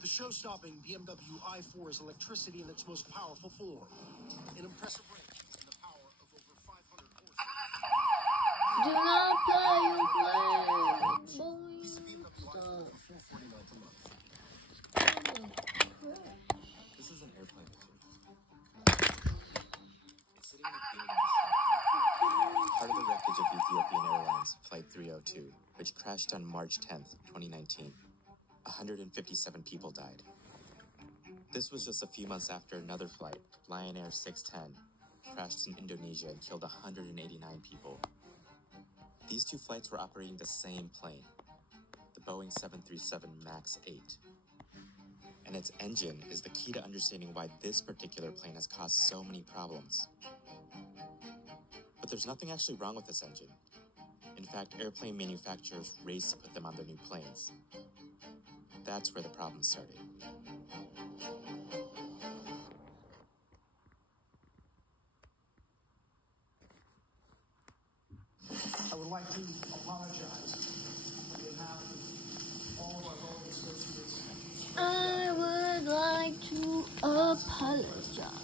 The show-stopping BMW i4 is electricity in its most powerful form. An impressive range and the power of over 500 horsepower. Do not play your play. This BMW i4 for $449 per month. This is an airplane. It's sitting in a field in the shop. Part of the wreckage of Ethiopian Airlines Flight 302, which crashed on March 10th, 2019. 157 people died. This was just a few months after another flight, Lion Air 610, crashed in Indonesia and killed 189 people. These two flights were operating the same plane, the Boeing 737 MAX 8. And its engine is the key to understanding why this particular plane has caused so many problems. But there's nothing actually wrong with this engine. In fact, airplane manufacturers raced to put them on their new planes. That's where the problem started. I would like to apologize on behalf of all of our Boeing associates. I would like to apologize.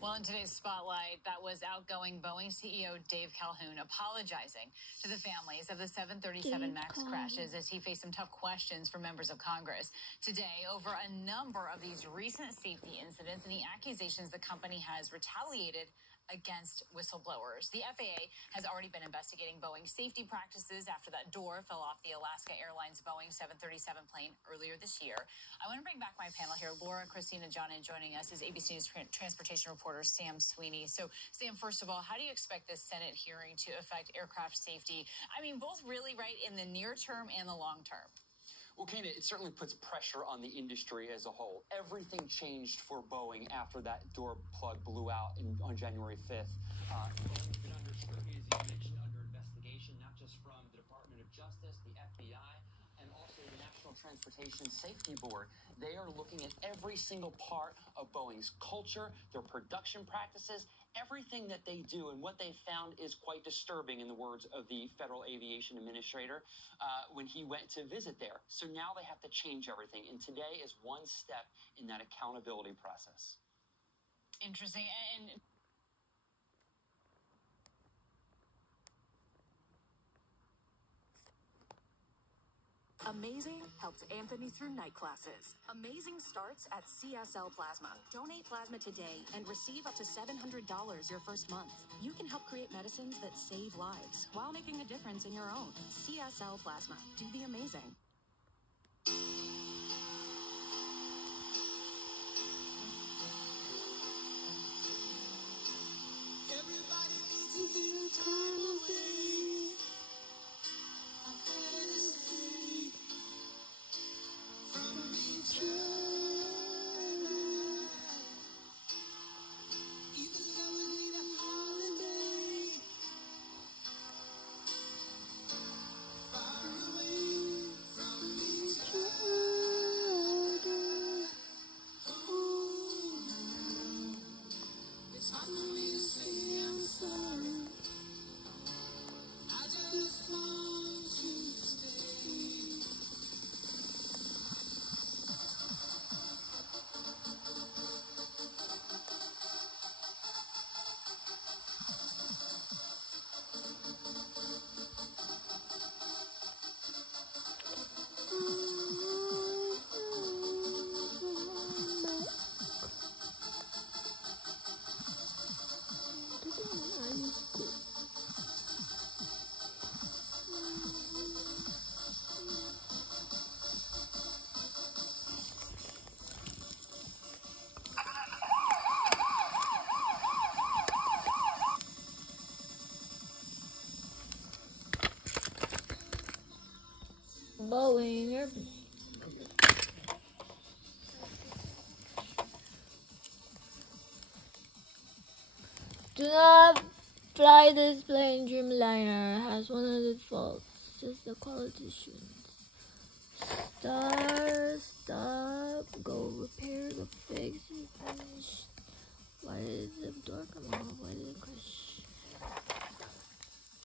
Well, in today's spotlight, that was outgoing Boeing CEO Dave Calhoun apologizing to the families of the 737 MAX crashes as he faced some tough questions from members of Congress today over a number of these recent safety incidents and the accusations the company has retaliated against whistleblowers. The FAA has already been investigating Boeing's safety practices after that door fell off the Alaska Airlines Boeing 737 plane earlier this year. I want to bring back my panel here. Laura, Christina, John, and joining us is ABC News transportation reporter Sam Sweeney. So, Sam, first of all, how do you expect this Senate hearing to affect aircraft safety? I mean, both really right in the near term and the long term. Well, Kate, it certainly puts pressure on the industry as a whole. Everything changed for Boeing after that door plug blew out on January 5th. Boeing's been under scrutiny, as you mentioned, under investigation, not just from the Department of Justice, the FBI, and also the National Transportation Safety Board. They are looking at every single part of Boeing's culture, their production practices, everything that they do, and what they found is quite disturbing, in the words of the Federal Aviation Administrator when he went to visit there. So now they have to change everything, and today is one step in that accountability process. Interesting. And Amazing helps Anthony through night classes. Amazing starts at CSL Plasma. Donate plasma today and receive up to $700 your first month. You can help create medicines that save lives while making a difference in your own. CSL Plasma. Do the amazing. Everybody needs a little time away. I've had to escape from being tried. Even lovers need a holiday. Far away from Do not fly this plane. Dreamliner has one of its faults. Just the quality assurance. Stop. Go repair the fix and finish. Why is